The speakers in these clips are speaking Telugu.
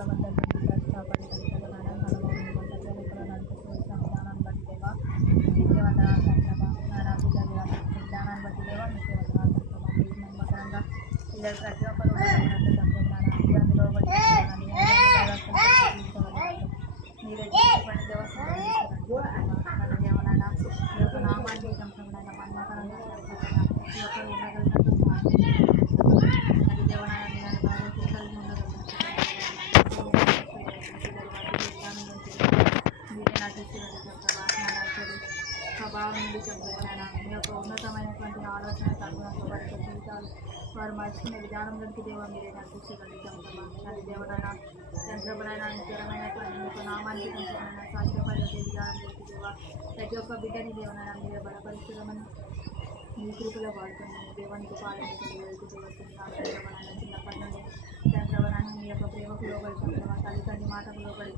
శోధనల మధ్య కాపాడి తల్లిదండ్రులను నలుగురు సత్యలేఖలో నడిపిస్తూ విధానాన్ని బట్టి దేవా మీకే వందనాలు తండ్రమా. నాయన పిల్లల విధానాన్ని బట్టి దేవా మీకే వందనాలు తండ్రమా. మీరు నమ్మకంగా పిల్లలు ప్రతి ఒక్కరు అందులో మీరే చెప్పండి దేవస్థానం దేవనాయన మీ యొక్క నామాన్ని సంప్రదాయ మన్మకరంగా ప్రతి ఒక్కరు అది దేవనాయన పిల్లలు ఉండదు మీరే నటించి స్వభావం నుండి చెప్తున్నాను. మీ యొక్క ఉన్నతమైనటువంటి ఆలోచన తగ్గినంత వారి జీవితాలు వారు మర్చుకునే విధానంలోకి దేవ మీరే నడిపించగలుగుతాం. అది దేవనాయన చంద్రబునైనా స్థిరమైనటువంటి మీ యొక్క నామానికి సంపూర్ణ సాధ్యపడే విధానంలోకి దేవ ప్రతి ఒక్క బిడ్డని దేవనాయన మీరే బలపరుచుదామని మీ కృపలో వాడుతున్నాను. దేవునికి పాలనకి చంద్రబునైనా చిన్నప్పటి నుండి చంద్రబునైనా మీ యొక్క ప్రేమకు లోబడి తల్లిదండ్రి మాటకు లోబడి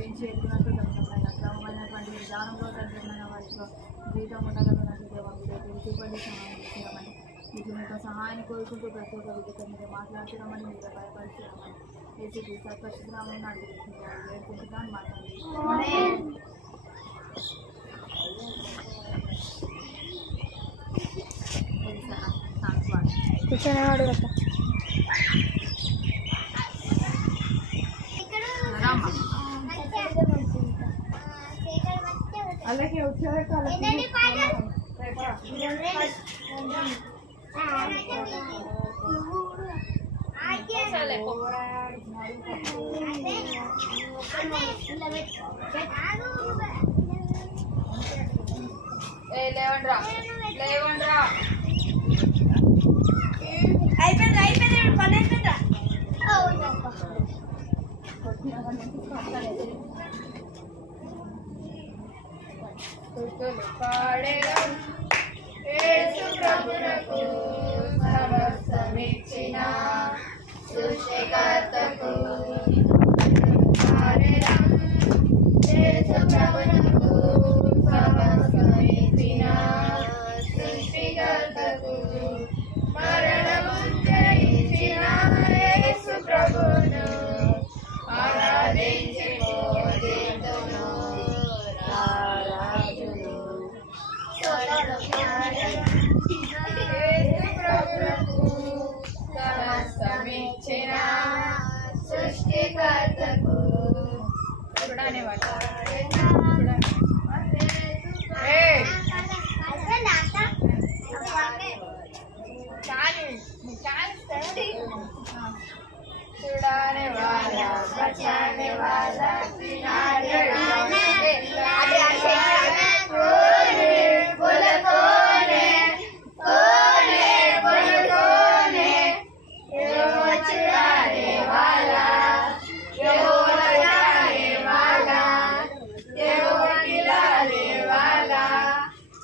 ఏం చేరుకున్నట్టు చంద్రబునైన క్రమమైనటువంటి విధానంలో చంద్రబునైన వారితో జీవితం ఉండగలనట్టు దేవ మీరే చూపండి సహాయం చేయమని మీకు మీకు సహాయాన్ని కోరుకుంటూ ప్రతి ఒక్క విధంగా మీరు మాట్లాడుతున్నామని మీరు భయపడుతున్నామని ఏసీ సత్పరిశుద్ధనామని వేడుకుంటున్నాను మాట్లాడి కూర్చొనేవాడు కదా అలాగే వచ్చాక లేవండ్రా లేవండ్రా అయిపోయింది పని అయిపోయిందా పాడేడం యేసు ప్రభువుకు సమస్తమిచ్చిన సృష్టికర్తకు పాడేడం యేసు ప్రభువుకు సమస్తమిచ్చిన సృష్టికర్తకు మరణము జయించిన యేసు ప్రభువును ఆరాధించి పూజింతును రారాజును యేసు ప్రభువుకు సమస్తమిచ్చిన సృష్టికర్తకు చూడనే छुड़ाने वाला बचाने वाला किनारे बोल कौन है ये वो छुड़ाने वाला ये वो बचाने वाला ये वो खिलाने वाला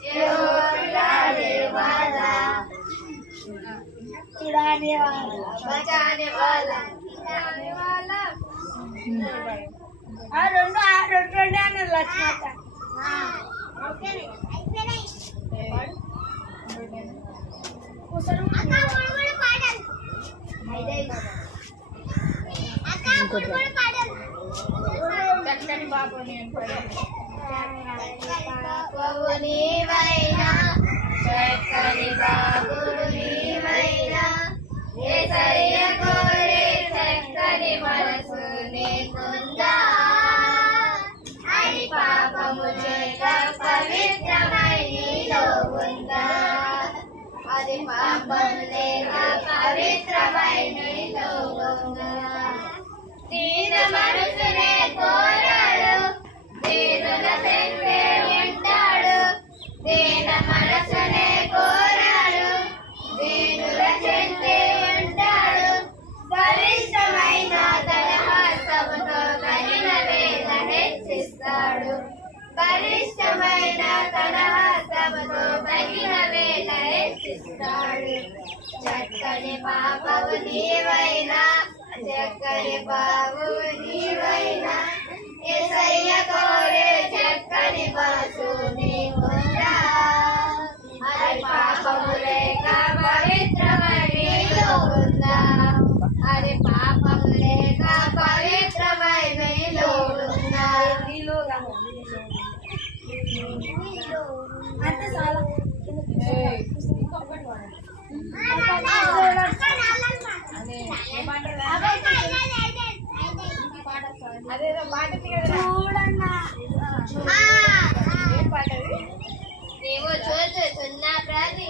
ये वो पिलाने वाला छुड़ाने वाला बचाने वाला खिलाने वाला రెండు లక్ష్మత చక్కని బాబు నీవైనా చక్కని బాబు నీవైనా యేసయ్య కోరే చక్కని మనసు నీకుందా అని పాపము చేత పవిత్రమై నీలో ఉందా అది పాపము లేక పవిత్రమై నీలో ఉందా దీన మనసునే కోరాడు దీనుల పెంటే ఉంటాడు దీన మనసునే కోరాడు దీనుల చెంటే ఉంటాడు గరిష్టమైన తన హస్తముతో తగిన వేద హెచ్చిస్తాడు గరిష్టమైన తన హస్తముతో తగిన వేద హెచ్చిస్తాడు చక్కని పాపవు నీవైనా చక్కని బాబు నీవైనా యేసయ్య కోరే చక్కని బాసు నీకుందా అది పాపము లేక పవిత్రమై నీలో ఉందా అది పాపము లేక పవిత్ర అంటే చాలా అదేదో పాట చూడన్నా ఏం పాటది ఏమో చూస్తున్న ప్రతి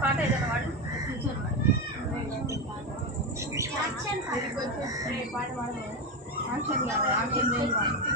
పాట ఏదైనా వాడు పాట వాడు యాక్షన్ కాదు యాక్షన్ మాట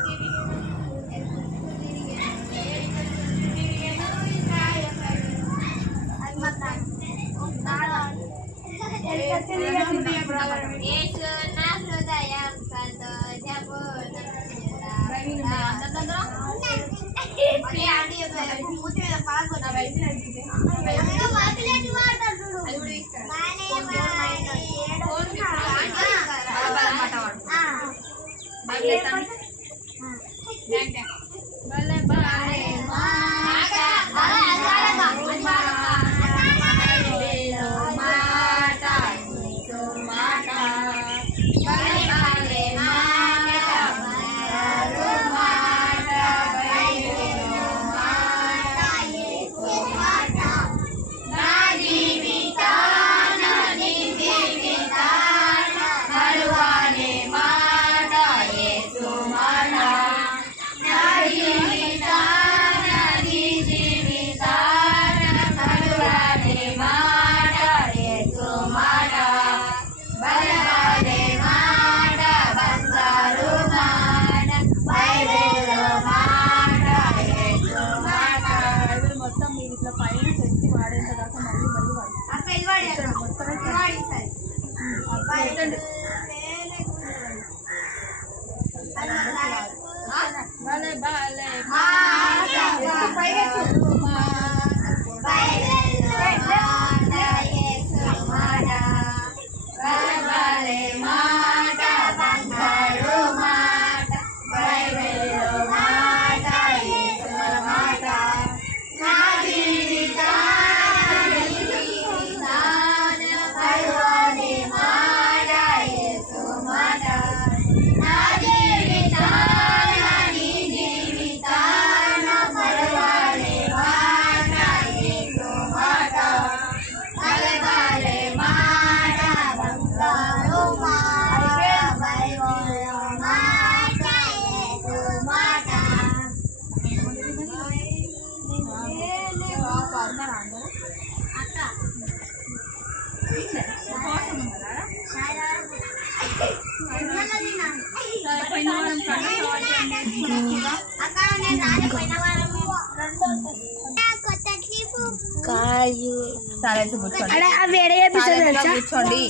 సైలెన్స్ కూర్చోండి, వేరే Silent గా కూర్చోండి.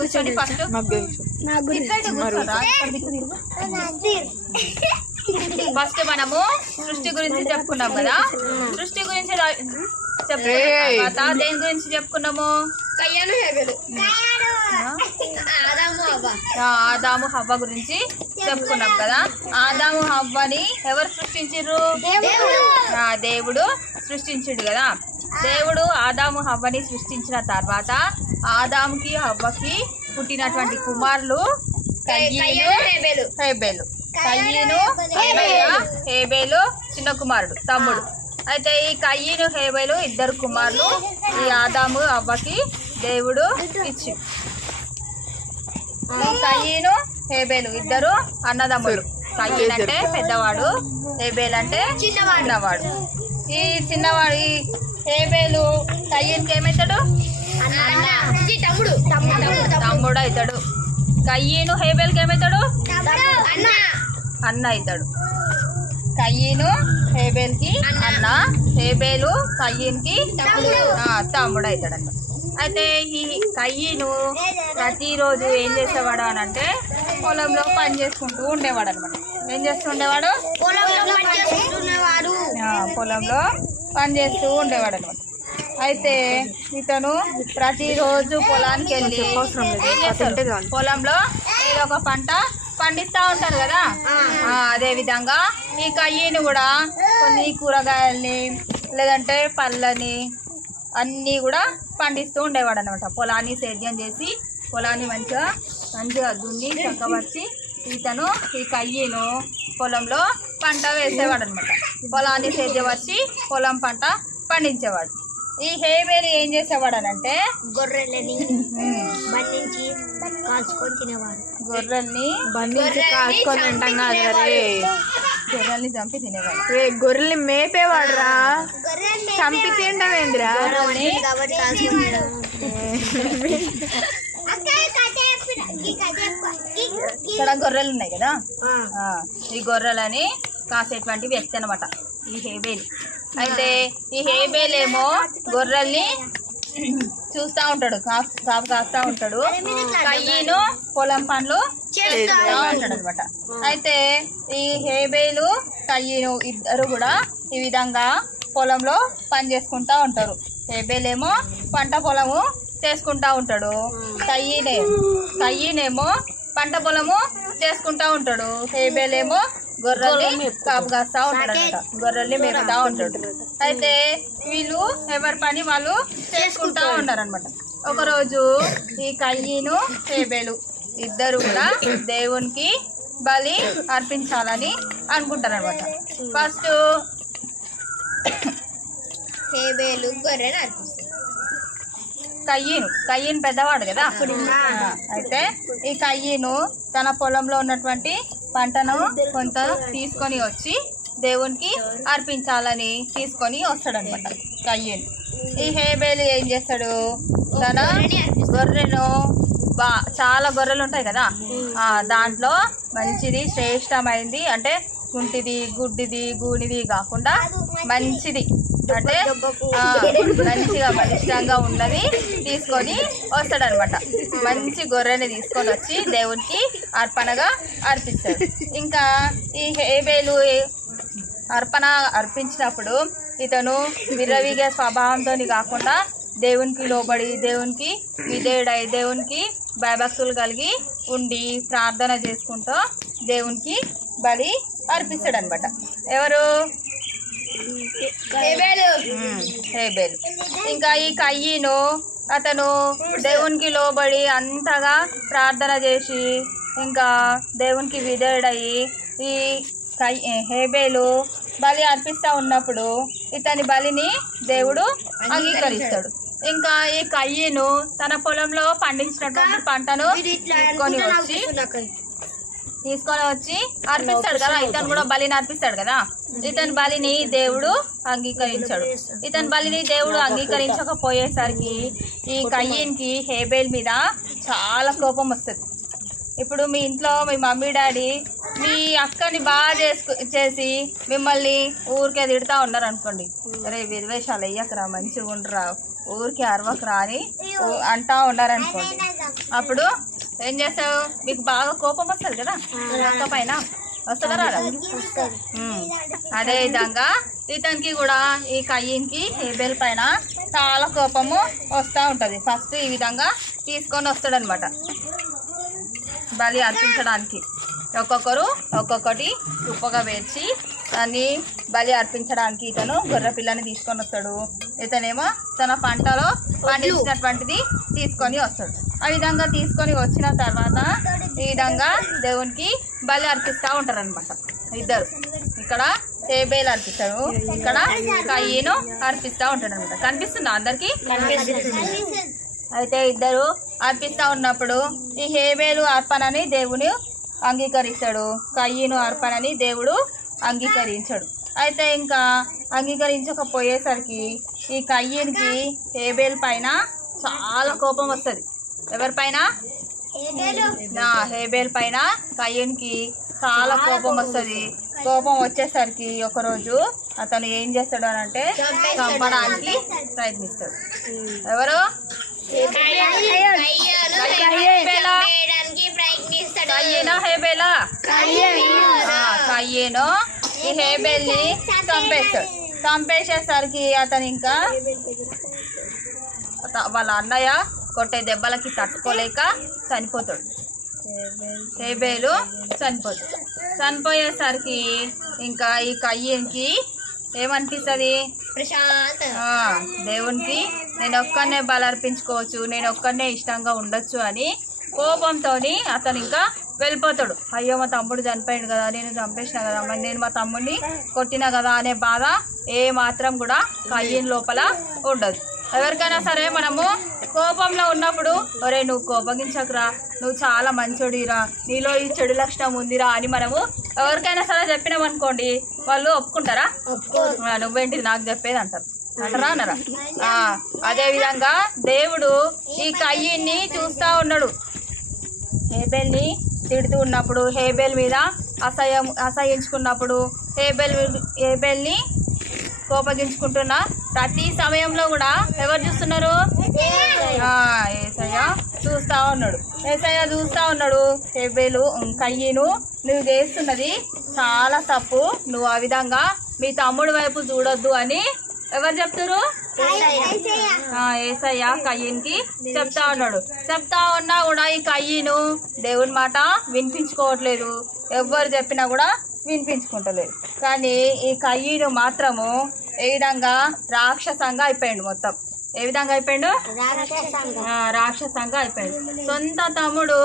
కూర్చోండి ఫస్ట్ ఫస్ట్ మనము సృష్టి గురించి చెప్పుకున్నాం కదా. సృష్టి గురించి చెప్పుకున్న తర్వాత దేని గురించి చెప్పుకున్నాము? ఆదాము హవ్వ గురించి చెప్పుకున్నాం కదా. ఆదాము హవ్వని ఎవరు సృష్టించారు? దేవుడు సృష్టించుడు కదా. దేవుడు ఆదాము హవ్వని సృష్టించిన తర్వాత ఆదాముకి హవ్వకి పుట్టినటువంటి కుమారులు కయ్యీను హేబేలు. కయ్యీను హేబేలు చిన్న కుమారుడు, తమ్ముడు. అయితే ఈ కయ్యీను హేబేలు ఇద్దరు కుమారులు ఈ ఆదాము హవ్వకి దేవుడు ఇచ్చి. కయ్యీను హేబేలు ఇద్దరు అన్నదమ్ములు. కయ్యీన్ అంటే పెద్దవాడు, హేబేల్ అంటే చిన్నవాడు. ఈ చిన్నవాడు ఈ హేబేలు కయ్యీన్కి ఏమవుతాడు? తమ్ముడు అవుతాడు. కయ్యీను హేబేల్కి ఏమవుతాడు? అన్న అవుతాడు. కయ్యీను హేబేల్కి అన్న, హేబేలు కయ్యీన్కి తమ్ముడు అవుతాడు అన్న. అయితే ఈ కయ్యీను ప్రతిరోజు ఏం చేసేవాడు అని అంటే పొలంలో పని చేసుకుంటూ ఉండేవాడు అనమాట. ఏం చేస్తూ ఉండేవాడు? పొలంలో పని చేస్తూ ఉండేవాడు అనమాట. అయితే ఇతను ప్రతిరోజు పొలానికి వెళ్ళి ఏం చేస్తాడు? పొలంలో ఏదో ఒక పంట పండిస్తూ ఉంటారు కదా. అదే విధంగా ఈ కయ్యను కూడా కొన్ని కూరగాయల్ని లేదంటే పళ్ళని అన్నీ కూడా పండిస్తూ ఉండేవాడు అనమాట. పొలాన్ని సేద్యం చేసి పొలాన్ని మంచిగా దున్ని చక్కబరిచి ఇతను ఈ కయ్యను పొలంలో పంట వేసేవాడు అనమాట. పొలాన్ని సేద్యపరిచి పొలం పంట పండించేవాడు. ఈ హేబేలు ఏం చేసేవాడు అనంటే గొర్రెలని బంధించి కాల్చుకొని తినేవాడు. గొర్రెల్ని కాల్చుకొని అంటాం కదా, గొర్రెల్ని చంపి తినేవాడు. గొర్రెల్ని మేపేవాడు రా, చంపి తింటావేంద్రా? ఇక్కడ గొర్రెలు ఉన్నాయి కదా, ఈ గొర్రెలని కాసేటువంటి వ్యక్తి అనమాట ఈ హేబేలు. అయితే ఈ హేబేలు ఏమో గొర్రెల్ని చూస్తూ ఉంటాడు, కాపు కాస్తూ ఉంటాడు. కయ్యను పొలం పనులు చేస్తూ ఉంటాడు అనమాట. అయితే ఈ హేబేలు కయ్యను ఇద్దరు కూడా ఈ విధంగా పొలంలో పని చేసుకుంటా ఉంటారు. హేబేలేమో పంట పొలము చేసుకుంటా ఉంటాడు, కయ్యనేమో పంట పొలము చేసుకుంటా ఉంటాడు. హేబేలేమో గొర్రెల్ని కాపు కాస్తా ఉంటాడు అనమాట, గొర్రెల్ని మేపుతా ఉంటాడు. అయితే వీళ్ళు ఎవరి పని వాళ్ళు చేసుకుంటా ఉంటారు అనమాట. ఒకరోజు ఈ కయ్యను హేబేలు ఇద్దరు కూడా దేవునికి బలి అర్పించాలని అనుకుంటారు అనమాట. ఫస్ట్ హేబేలు గొర్రెను అర్పిస్తారు. కయ్యను పెద్దవాడు కదా. అయితే ఈ కయ్యను తన పొలంలో ఉన్నటువంటి పంటను కొంత తీసుకొని వచ్చి దేవునికి అర్పించాలని తీసుకొని వస్తాడు అనమాట కయ్యను. ఈ హేబేలు ఏం చేస్తాడు? తన గొర్రెను చాలా గొర్రెలు ఉంటాయి కదా, దాంట్లో మంచిది శ్రేష్టమైంది అంటే కుంటిది గుడ్డిది గూనిది కాకుండా మంచిది అంటే మంచిగా బలిష్టంగా ఉన్నది తీసుకొని వస్తాడనమాట. మంచి గొర్రెని తీసుకొని వచ్చి దేవునికి అర్పణగా అర్పిస్తాడు. ఇంకా ఈ హేబేలు అర్పించినప్పుడు ఇతను విర్రవీగే స్వభావంతో కాకుండా దేవునికి లోబడి దేవునికి విధేయుడై దేవునికి భయభక్తులు కలిగి ఉండి ప్రార్థన చేసుకుంటూ దేవునికి బలి అర్పిస్తాడు అనమాట. ఎవరు? హేబేలు. ఇంకా ఈ కయ్యను అతను దేవునికి లోబడి అంతగా ప్రార్థన చేసి ఇంకా దేవునికి విధేయుడయి ఈ హేబేలు బలి అర్పిస్తూ ఉన్నప్పుడు ఇతని బలిని దేవుడు అంగీకరిస్తాడు. ఇంకా ఈ కయ్యను తన పొలంలో పండించినటువంటి పంటను తీసుకొని వచ్చి అర్పిస్తాడు కదా, ఇతను కూడా బలిని అర్పిస్తాడు కదా. ఇతని బలిని దేవుడు అంగీకరించాడు. ఇతని బలిని దేవుడు అంగీకరించకపోయేసరికి ఈ కయ్యన్కి హేబేల్ మీద చాలా కోపం వస్తుంది. ఇప్పుడు మీ ఇంట్లో మీ మమ్మీ డాడీ మీ అక్కని బాగా చేసి మిమ్మల్ని ఊరికే తిడతా ఉన్నారు అనుకోండి, అరే విద్వేషాలు వెయ్యకరా మంచిగా ఉండరా ఊరికి అరవకరా అని అంటా ఉన్నారనుకోండి. అప్పుడు ఏం చేస్తావు? మీకు బాగా కోపం వస్తుంది కదా అక్క పైన, వస్తుందా రాదా? అదే విధంగా ఇతనికి కూడా ఈ కయ్యన్కి హేబేల్ పైన చాలా కోపము వస్తూ ఉంటుంది. ఫస్ట్ ఈ విధంగా తీసుకొని వస్తాడు అనమాట బలి అర్పించడానికి. ఒక్కొక్కరు ఒక్కొక్కటి ఉప్పగా వేర్చి దాన్ని బలి అర్పించడానికి ఇతను గొర్రె పిల్లని తీసుకొని వస్తాడు. ఇతనేమో తన పంటలో పండించినటువంటిది తీసుకొని వస్తాడు. ఆ విధంగా తీసుకొని వచ్చిన తర్వాత ఈ విధంగా దేవునికి బలి అర్పిస్తూ ఉంటారు అనమాట ఇద్దరు. ఇక్కడ హేబేల్ అర్పిస్తాడు, ఇక్కడ కయ్యను అర్పిస్తూ ఉంటాడు అనమాట. కనిపిస్తుందా అందరికి? అయితే ఇద్దరు అర్పిస్తూ ఉన్నప్పుడు ఈ హేబేలు అర్పణని దేవుని అంగీకరిస్తాడు, కయ్యను అర్పణని దేవుడు అంగీకరించాడు. అయితే ఇంకా అంగీకరించకపోయేసరికి ఈ కయ్యన్కి హేబేల్ పైన చాలా కోపం వస్తుంది. ఎవరిపైన? హేబేల్ పైన కయ్యన్కి చాలా కోపం వస్తుంది. కోపం వచ్చేసరికి ఒకరోజు అతను ఏం చేస్తాడు అని అంటే చంపడానికి ప్రయత్నిస్తాడు. ఎవరు? కయ్యేను ఈ హేబేల్ని చంపేస్తాడు. చంపేసేసరికి అతను ఇంకా వాళ్ళ అన్నయ్య కొట్టే దెబ్బలకి తట్టుకోలేక చనిపోతాడు. హేబేలు చనిపోతాడు. చనిపోయేసరికి ఇంకా ఈ కయ్యన్కి ఏమనిపిస్తుంది? దేవునికి నేను ఒక్కనే బలర్పించుకోవచ్చు, నేను ఒక్కనే ఇష్టంగా ఉండొచ్చు అని కోపంతో అతను ఇంకా వెళ్ళిపోతాడు. అయ్యో మా తమ్ముడు చనిపోయాడు కదా, నేను చంపేసిన కదా, మరి నేను మా తమ్ముడిని కొట్టినా కదా అనే బాధ ఏ మాత్రం కూడా కయ్యన్ లోపల ఉండదు. ఎవరికైనా సరే మనము కోపంలో ఉన్నప్పుడు ఒరే నువ్వు కోపగించకురా, నువ్వు చాలా మంచోడిరా, నీలో ఈ చెడు లక్షణం ఉందిరా అని మనము ఎవరికైనా సరే చెప్పినామనుకోండి వాళ్ళు ఒప్పుకుంటారా? నువ్వేంటిది నాకు చెప్పేది అంటారు. అంటారా అనరా? అదేవిధంగా దేవుడు ఈ కయ్యన్ని చూస్తూ ఉన్నాడు. హేబేల్ని తిడుతూ ఉన్నప్పుడు, హేబేల్ మీద అసహించుకున్నప్పుడు, హేబేల్ని కోపగించుకుంటున్న ప్రతి సమయంలో కూడా ఎవరు చూస్తున్నారు? ఏసయ్య చూస్తూ ఉన్నాడు. ఏసయ్య చూస్తూ ఉన్నాడు, హేబేలు కయ్యను నువ్వు చేస్తున్నది చాలా తప్పు, నువ్వు ఆ విధంగా మీ తమ్ముడి వైపు చూడొద్దు అని ఎవరు చెప్తారు? ఏసయ్య కయ్యన్కి చెప్తా ఉన్నాడు. చెప్తా ఉన్నా కూడా ఈ కయ్యను దేవుని మాట వినిపించుకోవట్లేదు, ఎవరు చెప్పినా కూడా వినిపించుకుంటలేదు. కానీ ఈ కయ్యను మాత్రము ఏ విధంగా రాక్షసంగా అయిపోయాడు. మొత్తం ఏ విధంగా అయిపోయాడు? రాక్షసంగా అయిపోయాడు. సొంత తమ్ముడు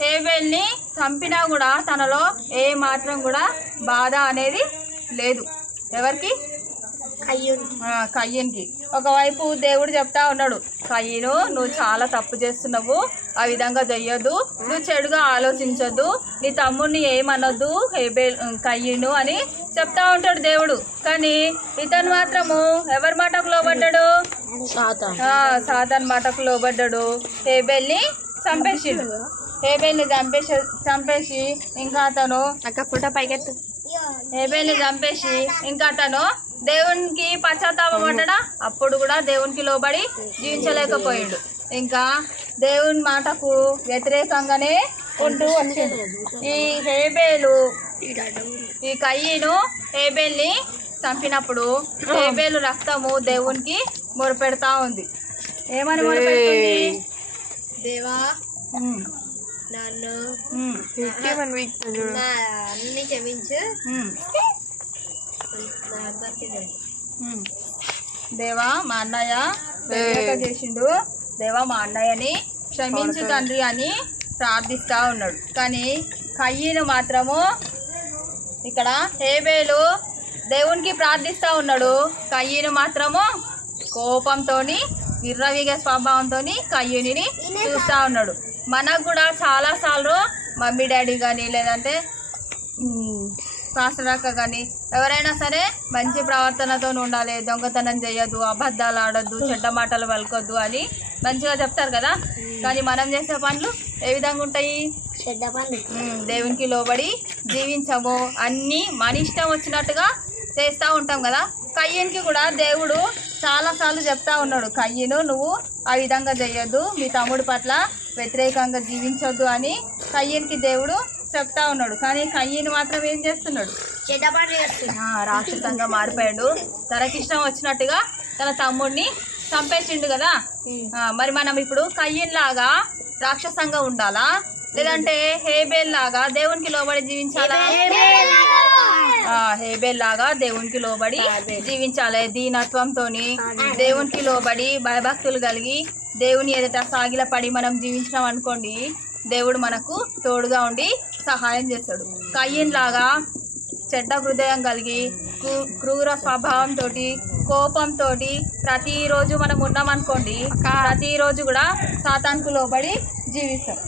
హేబేల్ని చంపినా కూడా తనలో ఏ మాత్రం కూడా బాధ అనేది లేదు. ఎవరికి? కయ్యన్కి. ఒకవైపు దేవుడు చెప్తా ఉన్నాడు, కయ్యను నువ్వు చాలా తప్పు చేస్తున్నావు, ఆ విధంగా చెయ్యొద్దు, నువ్వు చెడుగా ఆలోచించొద్దు, నీ తమ్ముడిని ఏమనొద్దు హేబేల్ కయ్యను అని చెప్తా ఉంటాడు దేవుడు. కానీ ఇతను మాత్రము ఎవరి మాటకు లోబడ్డాడు? సాతాన్ మాటకు లోబడ్డాడు. హేబేల్ని చంపేసిండు. హేబేల్ని చంపేసి ఇంకా అతను ఫోటో పైకెత్తు. హేబేల్ని చంపేసి ఇంకా అతను దేవునికి పశ్చాత్తాపడ్డా. అప్పుడు కూడా దేవునికి లోబడి జీవించలేకపోయాడు. ఇంకా దేవుని మాటకు వ్యతిరేకంగానే ఉంటూ వచ్చిండు. ఈ హేబేలు ఈ కయ్యను హేబేల్ని చంపినప్పుడు హేబేలు రక్తము దేవునికి మొరపెడతా ఉంది. ఏమని మొరపెడుతుంది? దేవా నన్ను అన్ని క్షమించు, దేవా మా అన్నయ్య చేసిండు, దేవా మా అన్నయ్యని క్షమించు తండ్రి అని ప్రార్థిస్తూ ఉన్నాడు. కానీ కయ్యను మాత్రము ఇక్కడ హేబేలు దేవునికి ప్రార్థిస్తూ ఉన్నాడు, కయ్యను మాత్రము కోపంతో విర్రవీగ స్వభావంతో కయ్యని చూస్తూ ఉన్నాడు. మనకు కూడా చాలాసార్లు మమ్మీ డాడీ కానీ లేదంటే పాస్టర్ అక్క కానీ ఎవరైనా సరే మంచి ప్రవర్తనతో ఉండాలి, దొంగతనం చేయొద్దు, అబద్ధాలు ఆడొద్దు, చెడ్డ మాటలు పలకొద్దు అని మంచిగా చెప్తారు కదా. కానీ మనం చేసే పనులు ఏ విధంగా ఉంటాయి? దేవునికి లోబడి జీవించము, అన్నీ మన ఇష్టం వచ్చినట్టుగా చేస్తూ ఉంటాం కదా. కయ్యన్కి కూడా దేవుడు చాలాసార్లు చెప్తా ఉన్నాడు, కయ్యను నువ్వు ఆ విధంగా చేయొద్దు, మీ తమ్ముడి పట్ల వ్యతిరేకంగా జీవించొద్దు అని కయ్యన్కి దేవుడు చెప్తా ఉన్నాడు. కానీ కయ్యను మాత్రం ఏం చేస్తున్నాడు, రాక్షసంగా మారిపోయాడు. తనకిష్టం వచ్చినట్టుగా తన తమ్ముడిని చంపేసిండు కదా. మరి మనం ఇప్పుడు కయ్యన్ లాగా రాక్షసంగా ఉండాలా, లేదంటే హేబేల్ లాగా దేవునికి లోబడి జీవించాలా? హేబేల్ లాగా దేవునికి లోబడి జీవించాలి. దీనత్వంతో దేవునికి లోబడి భయభక్తులు కలిగి దేవుని ఎదుట సాగిలపడి మనం జీవించినాం అనుకోండి, దేవుడు మనకు తోడుగా ఉండి సహాయం చేస్తాడు. కయ్యన్ లాగా చెడ్డ హృదయం కలిగి క్రూర స్వభావంతో కోపంతో ప్రతిరోజు మనం ఉన్నామనుకోండి, ప్రతిరోజు కూడా సాతానుకు లోబడి జీవిస్తాం.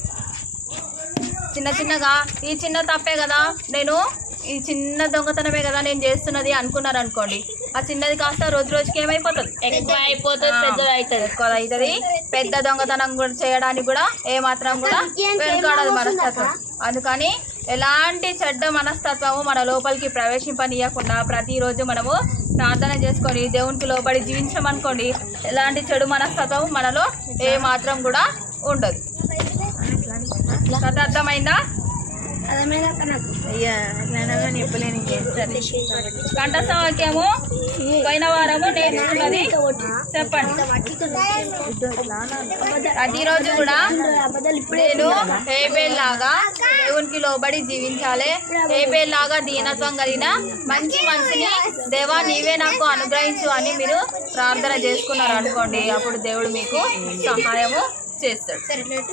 చిన్న చిన్నగా ఈ చిన్న తప్పే కదా, ఈ చిన్న దొంగతనమే కదా నేను చేస్తున్నది అనుకున్నారు అనుకోండి, ఆ చిన్నది కాస్త రోజు రోజుకి ఏమైపోతుంది, ఎక్కువ అయిపోతుంది, పెద్దది అవుతుంది, ఎక్కువ అవుతుంది. పెద్ద దొంగతనం కూడా చేయడానికి కూడా ఏమాత్రం కూడా వెనుకాడదు మనస్తత్వం. అందుకని ఎలాంటి చెడ్డ మనస్తత్వము మన లోపలికి ప్రవేశింపనీయకుండా ప్రతిరోజు మనము ప్రార్థన చేసుకొని దేవునికి లోబడి జీవించడం అనుకోండి, ఎలాంటి చెడు మనస్తత్వం మనలో ఏమాత్రం కూడా ఉండదు. కథ అర్థమైందా? కంఠస్థ వాక్యము పోయిన వారము నేర్చుకున్నది చెప్పండి. ప్రతిరోజు కూడా నేను హేబేల్ లాగా దేవునికి లోబడి జీవించాలి, హేబేల్ లాగా దీనత్వం కలిగిన మంచి మనసుని దేవా నీవే నాకు అనుగ్రహించు అని మీరు ప్రార్థన చేసుకున్నారు అనుకోండి, అప్పుడు దేవుడు మీకు సహాయము చేస్తాడు.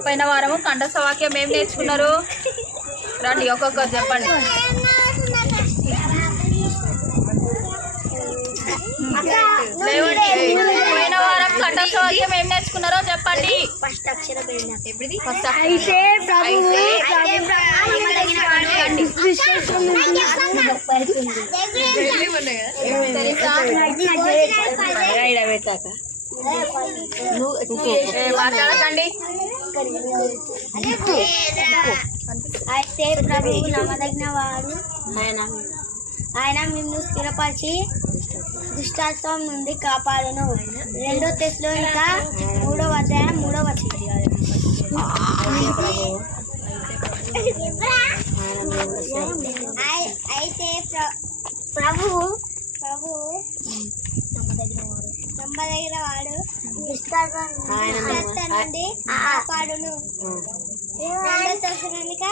పోయిన వారము కంఠస్థ వాక్యం ఏం నేర్చుకున్నారు? రండి ఒక్కొక్కరు చెప్పండి. పోయిన వారం కంఠస్థ వాక్యం ఏం నేర్చుకున్నారో చెప్పండి. మాట్లాడకండి. అయితే ప్రభువు నమ్మదగిన వాడు, ఆయన మిమ్మల్ని స్థిరపరిచి దుష్టాత్వం నుండి కాపాడును. 2 తెస్సలోనిక 3:3 అయితే ప్రభువు నమ్మదగిన వాడు దుష్టాత్వం నుండి కాపాడును. 2 తెస్సలోనిక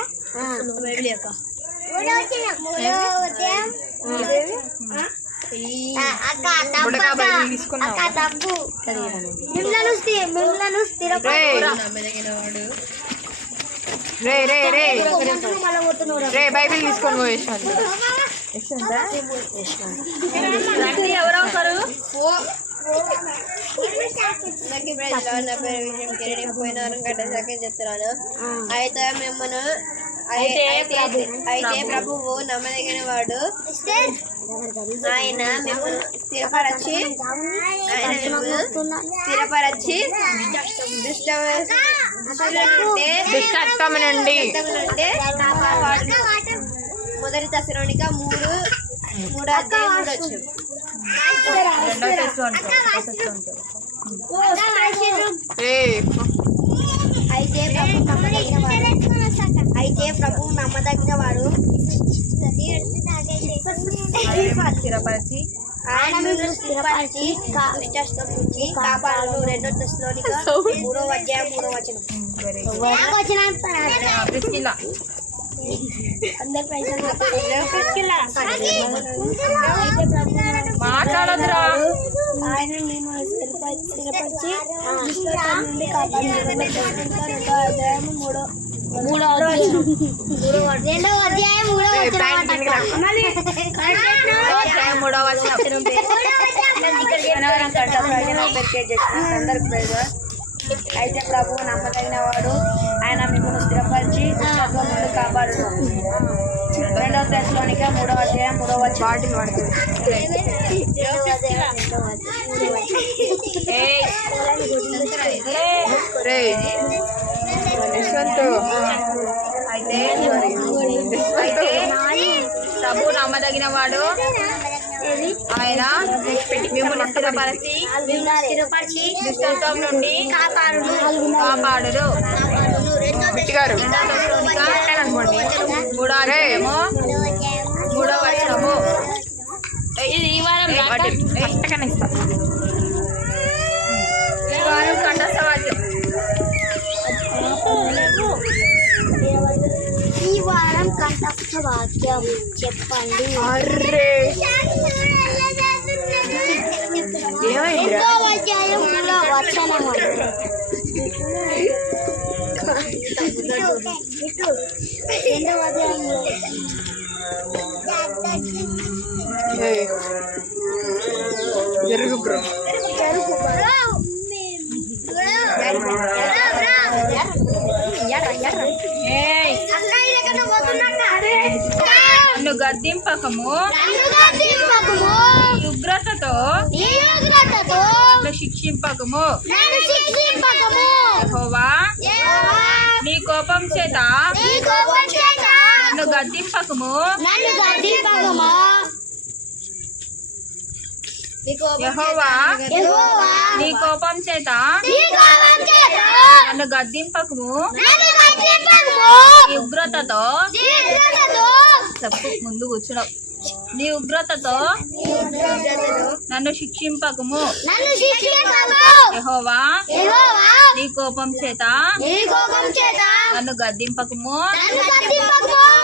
3:3 బైబిల్ తీసుకొని పోయేసాను. ఎవరవుతారు? చెప్తున్నాను. అయితే మిమ్మల్ని అయితే ప్రభువు నమ్మదగిన వాడు, ఆయన మిమ్మల్ని స్థిరపరచి దుష్టత్వం నుండి కాపాడు. 1 తెస్సలోనిక 3:3 అయితే ప్రభు నమ్మదగిన వాడు, స్థిరపరిచి ఆయన మిమ్మల్ని స్థిరపరిచి దుష్టత్వం నుంచి కాపాడును. 2 తెస్సలోనిక 3:3 మాట్లాడదురా. ఆయన మిమ్మల్ని స్థిరపరిచి దుష్టత్వం నుండి కాపాడును. 2వ అధ్యాయం 3వ వచనం. అయితే ప్రభు నమ్మదగిన వాడు, ఆయన మిమ్మల్ని స్థిరపరిచి దుష్టత్వం నుండి కాపాడును. 2 తెస్సలోనిక 3:3 బాటిల్ పడుతుంది. యశ్వంత్, అయితే అయితే ప్రభు నమ్మదగిన వాడు, ఆయన మిమ్మల్ని స్థిరపరిచి దుష్టత్వం నుండి కాపాడును. మూడో వచనము. ఈ వారం కంఠస్థ వాక్యం. ఈ వారం కంఠస్థ వాక్యం చెప్పండి. రెండో అధ్యాయంలో వచనము. రెండవ అధ్యాయంలో జరుగు బ్రో. నన్ను గద్దింపకము, ఉగ్రతతో నన్ను శిక్షింపకము. యెహోవా నీ కోపం చేత నన్ను గద్దింపకము. యెహోవా నీ కోపం చేత నన్ను గద్దింపకము. నీ ఉగ్రతతో చెప్పు, ముందు కూర్చున్నావు. నీ ఉగ్రతతో నన్ను శిక్షింపకము. యెహోవా నీ కోపం చేత నన్ను గద్దింపకము.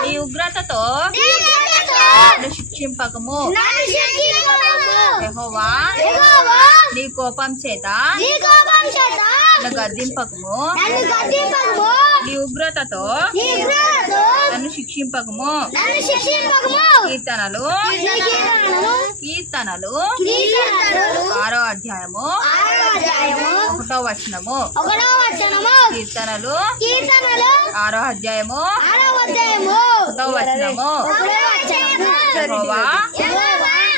నీ ఉగ్రతతో నన్ను శిక్షింపకము. యెహోవా నీ కోపం చేత నన్ను గద్దింపకము. నీ ఉగ్రతతో నన్ను శిక్షింపకము. కీర్తనలు 6వ అధ్యాయము 1వ వచనము. కీర్తనలు 6వ అధ్యాయము 1వ వచనము. యెహోవా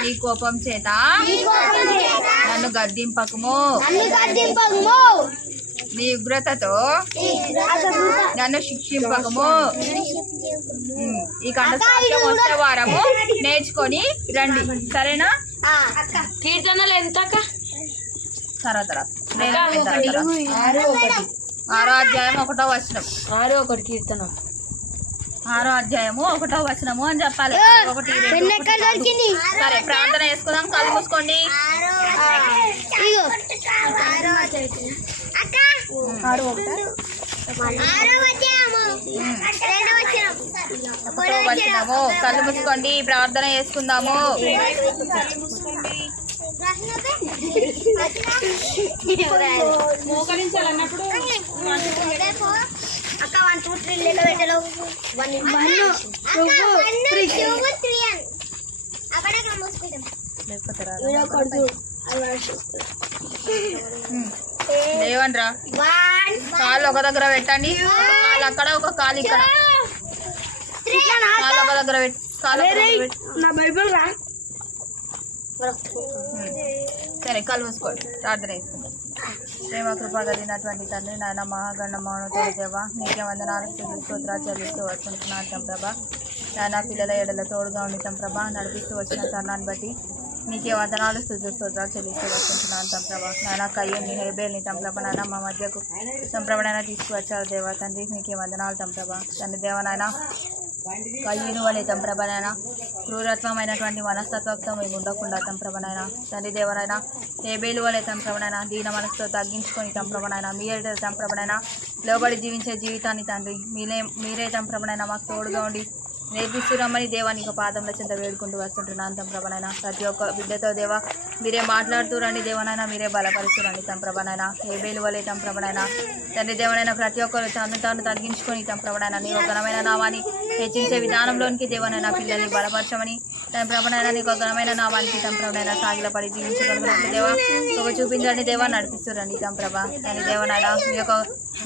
నీ కోపం చేత నన్ను గద్దింపకము. నీ ఉగ్రతతో నన్ను శిక్షింపకము. ఈ కంఠస్థాక్యం వచ్చే వారము నేర్చుకొని రండి, సరేనా? కీర్తనలు ఎంత? తర్వాత 6వ అధ్యాయం 1వ వచనం. 6 కీర్తన 6వ అధ్యాయము 1వ వచనము అని చెప్పాలి. 1, 2. సరే, ప్రార్థన చేసుకుందాం. కళ్ళు మూసుకోండి. 1వ వచనము. కళ్ళు మూసుకోండి, ప్రార్థన చేసుకుందాము. అక్క 1 2 3 లెక్క పెట్టలో 1 2 3 అక్కడ మూసుకుంటాం. లేవండ్రా. కాళ్ళు ఒక దగ్గర పెట్టండి. కాళ్ళు అక్కడ, ఒక కాలు ఇక్కడ. కాళ్ళు ఒక దగ్గర పెట్టి, కాళ్ళు ఒక దగ్గర పెట్టి. నా బైబిల్ రా. సరే, కళ్ళు మూసుకోండి, ప్రార్థన చేసుకుందాం. ప్రేమ కృప కలిగినటువంటి తండ్రి, నాయన మహాగణ మౌనతోడు దేవా, నీకే వందనాలు స్తోత్రాలు చెల్లిస్తూ వస్తుంటున్నాం ప్రభా. నాయన పిల్లల ఎడల తోడుగా ఉండితాం ప్రభా. నడిపిస్తూ వచ్చిన తరుణాన్ని బట్టి నీకే వందనాలు స్తోత్రాలు చెల్లిస్తూ వస్తుంటున్నాం ప్రభా. నాయన కయ్యని హేబేల్ని తంప్రభ నాయన మా మధ్యకు తంప్రభనైనా తీసుకువచ్చారు దేవా తండ్రి. నీకే వందనాలు తంప్రభ తండ్రి దేవనాయన. కయ్యూను వలె తంప్రభనైనా క్రూరత్వమైనటువంటి మనస్తత్వంతో మేము ఉండకుండా తంప్రభనైనా తండ్రి దేవనైనా. హేబేలు వలె తంప్రభనైనా దీన మనసుతో తగ్గించుకొని తంప్రభనైనా మీరే తంప్రభనైనా లోబడి జీవించే జీవితాన్ని తండ్రి మీరే తంప్రభనైనా మాకు తోడుగా ఉండి నేర్పిస్తురమ్మని దేవా నీకు పాదంలో చెంత వేడుకుంటూ వస్తుంటున్నాను తంప్రభనైనా. ప్రతి ఒక్క బిడ్డతో దేవా మీరే మాట్లాడుతూ రండి దేవనైనా, మీరే బలపరుస్తురండి తంప్రభనైనా. హేబేలు వలె తంప్రభనైనా తండ్రి దేవనైనా ప్రతి ఒక్కరు తాను తగ్గించుకొని తంప్రభనైనా నీ ఘనమైన నామాన్ని హెచ్చించే విధానంలోనికి దేవనైనా పిల్లల్ని బలపరచమని ప్రభనైనా నీకు ఘనమైన నామానికి ప్రభనైనా సాగిలపడి జీవించగలిగినట్లు దేవా ఒక చూపించండి దేవా నడిపిస్తురండి ప్రభా అని దేవనైనా మీ యొక్క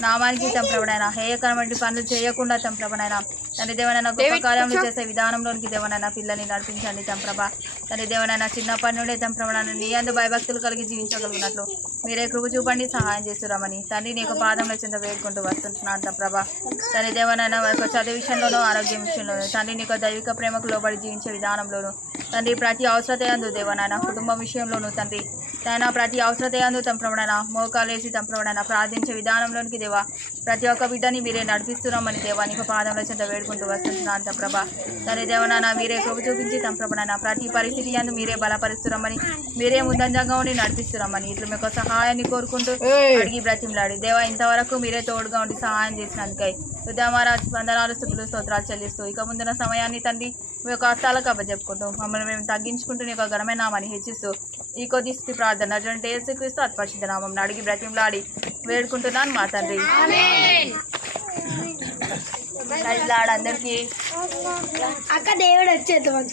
నామానికి ప్రభనైనా హేయకరమైన పనులు చేయకుండా ప్రభనైనా తండ్రి దేవనైనా గొప్ప కార్యములు చేసే విధానంలోనికి దేవనైనా పిల్లల్ని నడిపించండి ప్రభా తండ్రి దేవనైనా చిన్నప్పటి నుండి ప్రభనైనా నీ అందు భయభక్తులు కలిగి జీవించగలిగినట్లు మీరే కృప చూపండి సహాయం చేస్తురామని తండ్రి నీ యొక్క పాదంలో చెంత వేడుకుంటూ వస్తుంటున్నాను ప్రభా తండ్రి దేవనైనా యొక్క చదువు విషయంలోనూ ఆరోగ్యం విషయంలోనూ తండ్రి నీకు దైవిక ప్రేమకు లోబడి జీవించే విధానంలోనూ తండ్రి ప్రతి అవసరత యందు దేవనైనా కుటుంబం విషయంలోనూ తండ్రి తన ప్రతి అవసరత యందు ప్రభనైనా మోకాలేసి ప్రభనైనా ప్రార్థించే విధానంలోనికి దేవా ప్రతి ఒక్క బిడ్డని మీరే నడిపిస్తున్నామని దేవా నీకు పాదంలో చెంత వేడుకుంటూ వస్తుంటున్నాను ప్రభా తండ్రి దేవనైనా మీరే కృప చూపించి ప్రభనైనా ప్రతి పరిస్థితి యందు మీరే బలపరుస్తున్నామని మీరే ముందంజంగా ఉండి నడిపిస్తున్నామని ఇట్లా మీకు సహాయాన్ని కోరుకుంటూ అడిగి బ్రతిమలాడి దేవా ఇంతవరకు మీరే తోడుగా ఉండి సహాయం చేసినందుకై హృదయమారాజ్ వందనాలు స్తుతులు స్తోత్రాలు చెల్లిస్తూ ఇక ముందున్న సమయాన్ని తండ్రి మీ యొక్క హస్తాలకు అప్పచెప్పుకుంటూ మమ్మల్ని మేము తగ్గించుకుంటూ నీ యొక్క ఘనమైన నామాన్ని హెచ్చిస్తూ ఈ కొద్ది స్థితి ప్రార్థన అటువంటి యేసుక్రీస్తు అత్పరిశుద్ధ నామం అడిగి బ్రతిమలాడి వేడుకుంటున్నాను మా తండ్రి అందరికీ అక్క దేవుడు వచ్చేద్దాం